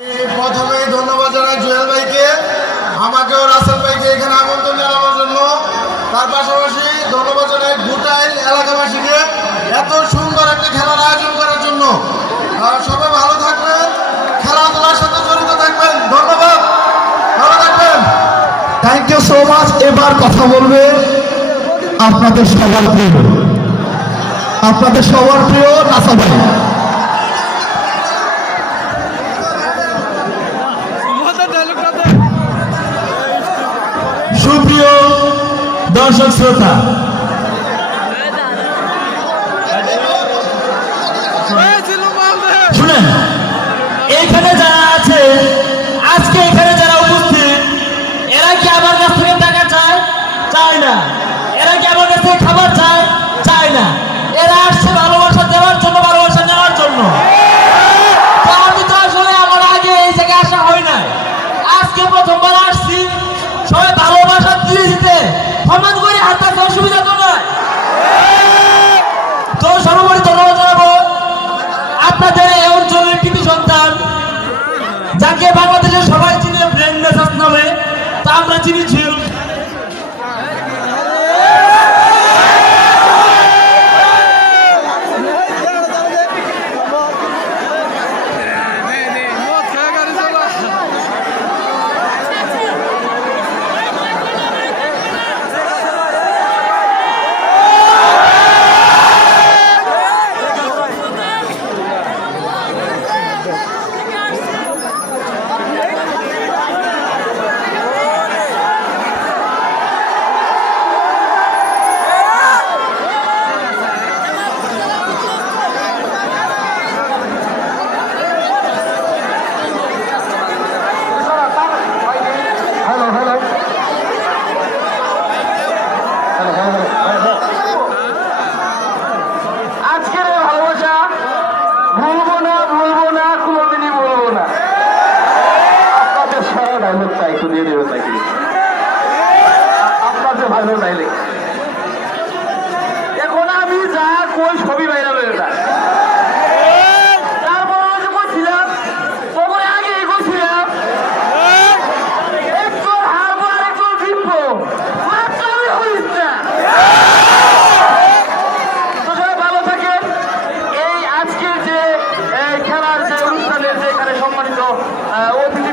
প্রথমেই ধন্যবাদ জানাই জুয়েল ভাইকে, আমাকেও রাসেল ভাইকে এখানে আমন্ত্রণ জানানোর জন্য। তার পাশাপাশি ধন্যবাদ জানাই ঘুটাইল এলাকাবাসীকে এত সুন্দর একটা খেলার আয়োজন করার জন্য। সবাই ভালো থাকবেন, খেলাধুলার সাথে জড়িত থাকবেন। ধন্যবাদ, ভালো থাকবেন। Thank you so much. এবার কথা বলবে আপনাদের সবার প্রিয় রাসেল ভাই। সুপ্রিয় দর্শক শ্রোতা, শুনেন, এখানে যারা আছে, আজকে এখানে যারা উপস্থিত, এরা কি আমার কাছ থেকে টাকা চায়? চায় না। এরা কি আমার কাছ থেকে খাবার চায়? চায় না। এরা আসছে ভালোবাসা দেওয়ার জন্য, ভালোবাসা নেওয়ার জন্য। আমি তো আসলে আমার আগে এই জায়গায় আসা হয় না, আজকে প্রথমবার আসছি। সবাই ভালোবাসা দিয়ে দিতে সমান করে হাত রাখতে অসুবিধা তো নয়। তো সর্বোপরি ধন্যবাদ জানাবো আপনাদের এই অঞ্চলের কৃতি সন্তান, যাকে বাংলাদেশের সবাই চিনে ব্রেন মেসাজ নামে, তা আমরা চিনি ছিল। আজকের ভালোবাসা ভুলবো না, কোনোদিনই ভুলবো না। আপনাদের সারা ডায়লগটা একটু দিয়ে দেবে নাকি? আপনাদের ভালো ডায়লগ। এখন আমি যা কই সবই বাইরে বেরোটা। তারপর ওই যে বলছিলাম, ওপরে আগে এগোছিলাম, একজন হারবো আর একজন জিতবো, মাত্র আমি হইস না। খেলার যে অনুষ্ঠানের যে এখানে সম্মানিত অতিথি